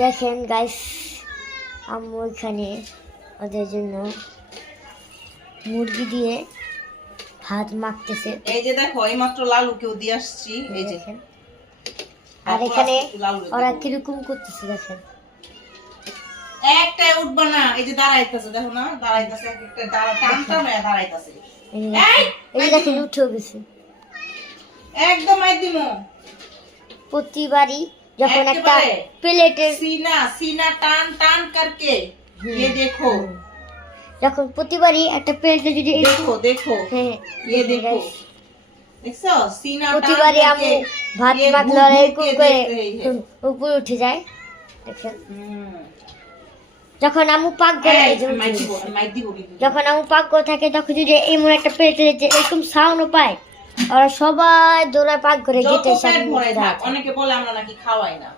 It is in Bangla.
দেখেন গাইস, আম্মু এখানে ওদের জন্য মুরগি দিয়ে ভাত মাখতেছে। এই যে দেখো এইমাত্র লালুকেও দিয়ে আসছি। এই যে দেখেন, আর এখানে ওরা কিরকম করতেছে দেখেন। একটা উঠবা না, এই যে দাঁড়াইতেছে, দেখো না দাঁড়াইতেছে, একটা টানটা না দাঁড়াইতেছে। এই যে দেখেন উঠেও গেছে। একদম আইদিমো প্রতিবারই যখন একটা প্লেটের सीना টান টান करके ये देखो, যখন প্রতিবারই একটা প্লেটে যদি देखो देखो হ্যাঁ ये देखो, দেখছো सीना টান প্রতিবারই আমি ভাত মাখলে এরকম করে উপরে উঠে যায় দেখেন। যখন আমু পাক করে যখন আমু পাক করে থাকে তখন যদি এমন একটা প্লেটে এরকম সাউন্ড পায়, ওরা সবাই দৌড়ায় পাক করে গেটের সামনে। অনেকে বলে আমরা নাকি খাওয়াই না।